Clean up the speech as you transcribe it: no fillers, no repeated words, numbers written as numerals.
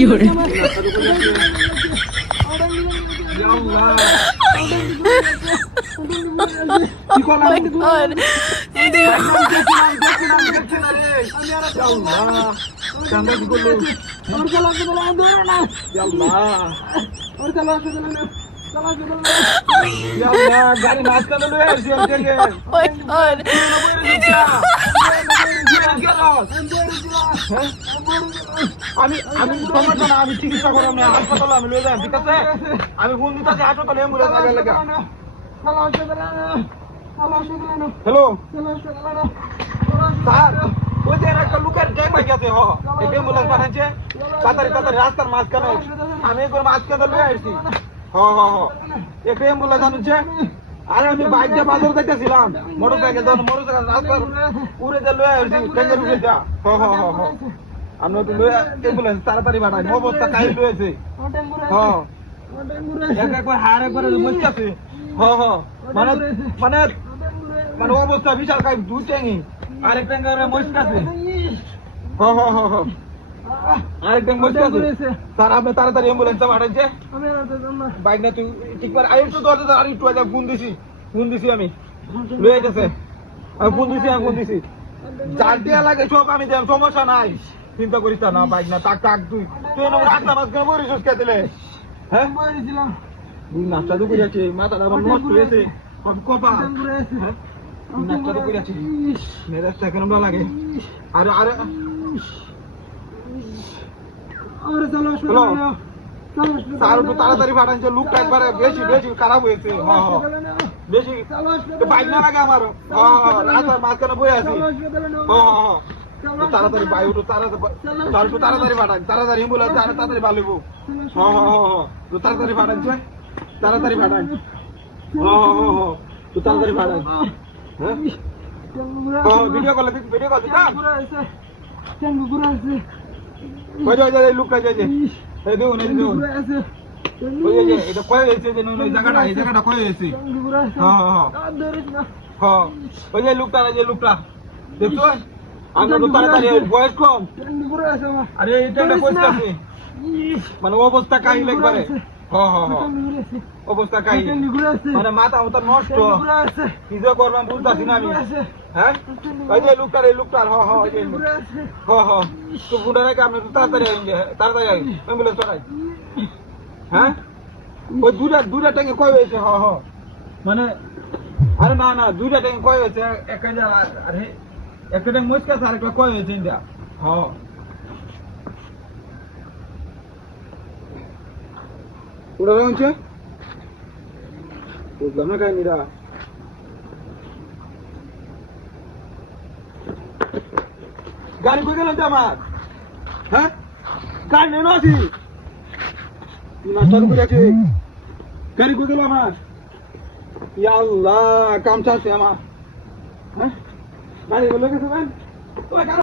Fiore. কি করলাম? Oh my god. কান্দা কি করলো? গাড়ি মাঝখানে লয়ে আসছি আমি থেকে। Oh my god. আমি আমি সমস্যা না, আমি চিকিৎসা করলাম না, হাসপাতালে আমি লয়ে যাই, ঠিক আছে? আমি ফোন দিতেছি হাসপাতালে অ্যাম্বুলেন্স লাগে লেগে। হ্যালো স্যার, ওই যে একটা লোকের ট্যাগ হয়ে গেছে, এই অ্যাম্বুলেন্স পাঠাচ্ছে তাড়াতাড়ি তাড়াতাড়ি রাস্তার মাঝখানে। আমি একবার মাঝখানে লয়ে আসছি। একটা অ্যাম্বুলেন্স আনছে। আরে আমি বাইক দিয়ে বাজার যাইতেছিলাম, মোটরসাইকেল রাস্তার উড়ে যে লয়ে আসছি, ট্যাঙ্গের উড়ে যা। আমরা তো অ্যাম্বুলেন্স তাড়াতাড়ি পাঠাই, অবস্থা কাই লয়েছে। একবার হার একবার বসে আছে। মানে মানে মানে অবস্থা বিশাল, কাই দুই ট্যাঙ্গি আরেক ট্যাঙ্গের মস্ত আছে। আরেক ট্যাঙ্গ মস্ত আছে। স্যার আপনি তাড়াতাড়ি অ্যাম্বুলেন্স পাঠাইছে। বাইক না তুই ঠিক করে আরেকটু দরজা আর একটু আগে ফোন দিছি আমি লয়ে গেছে। আমি ফোন দিছি চার টিয়া লাগে সব আমি দেন, সমস্যা নাই, চিন্তা করিস না। বাইক না তাক তাক তুই তুই রাস্তা মাঝখানে বরিস কে দিলে? হ্যাঁ তুই নাস্তা তো করে আছে, মাথাটা আমার নষ্ট হয়েছে, কপা নাস্তা তো করে আছে, মেজাজটা কেন লাগে? আরে আরে হ্যালো স্যার, একটু তাড়াতাড়ি পাঠাচ্ছে, লুকটা একবারে বেশি বেশি খারাপ হয়েছে। বেশি বাইক না লাগে আমার, রাস্তার মাঝখানে বয়ে আছি। তাড়াতাড়ি বাইক একটু তাড়াতাড়ি পাঠান, তাড়াতাড়ি অ্যাম্বুলেন্স তাড়াতাড়ি ভালো তাড়াতাড়ি পাঠাচ্ছে, তাড়াতাড়ি পাঠান। তাড়াতাড়ি পাঠান। হ্যাঁ ভিডিও কল লুকটা যাইছে দেখুন, এটা কয়ে গেছে যে জায়গাটা, এই জায়গাটা কয়ে গেছে। ওই যে লোকটা দেখছো, আমরা তো তাড়াতাড়ি বয়স কম। আরে এটা বয়স আছে, মানে অবস্থা কাহিল একবারে। অবস্থা কাহিল, মানে মাথা মাথা নষ্ট, কি যে করবাম বুঝতেছি না আমি। হ্যাঁ ওই যে লোকটার তো বুড়া রেখে আপনি তাড়াতাড়ি তাড়াতাড়ি অ্যাম্বুলেন্স পাঠাই। হ্যাঁ ওই দুটা ট্যাঙ্কে কয় হয়েছে? মানে আরে না না, দুইটা ট্যাঙ্ক কয় হয়েছে, আরে একটা ট্যাঙ্ক মুচকা আছে, আরেকটা কয় হয়েছে ইন্ডিয়া। ওটা হচ্ছে বুঝলাম না কাহিনীরা। গাড়ি কই গেলাম তো আমার? হ্যাঁ গাড়ি নেই আছি, নাস্তার উপরে আছে, গাড়ি কই গেল আমার? আল্লাহ কাম চাচ্ছে আমার। হ্যাঁ গাড়ি বলে গেছে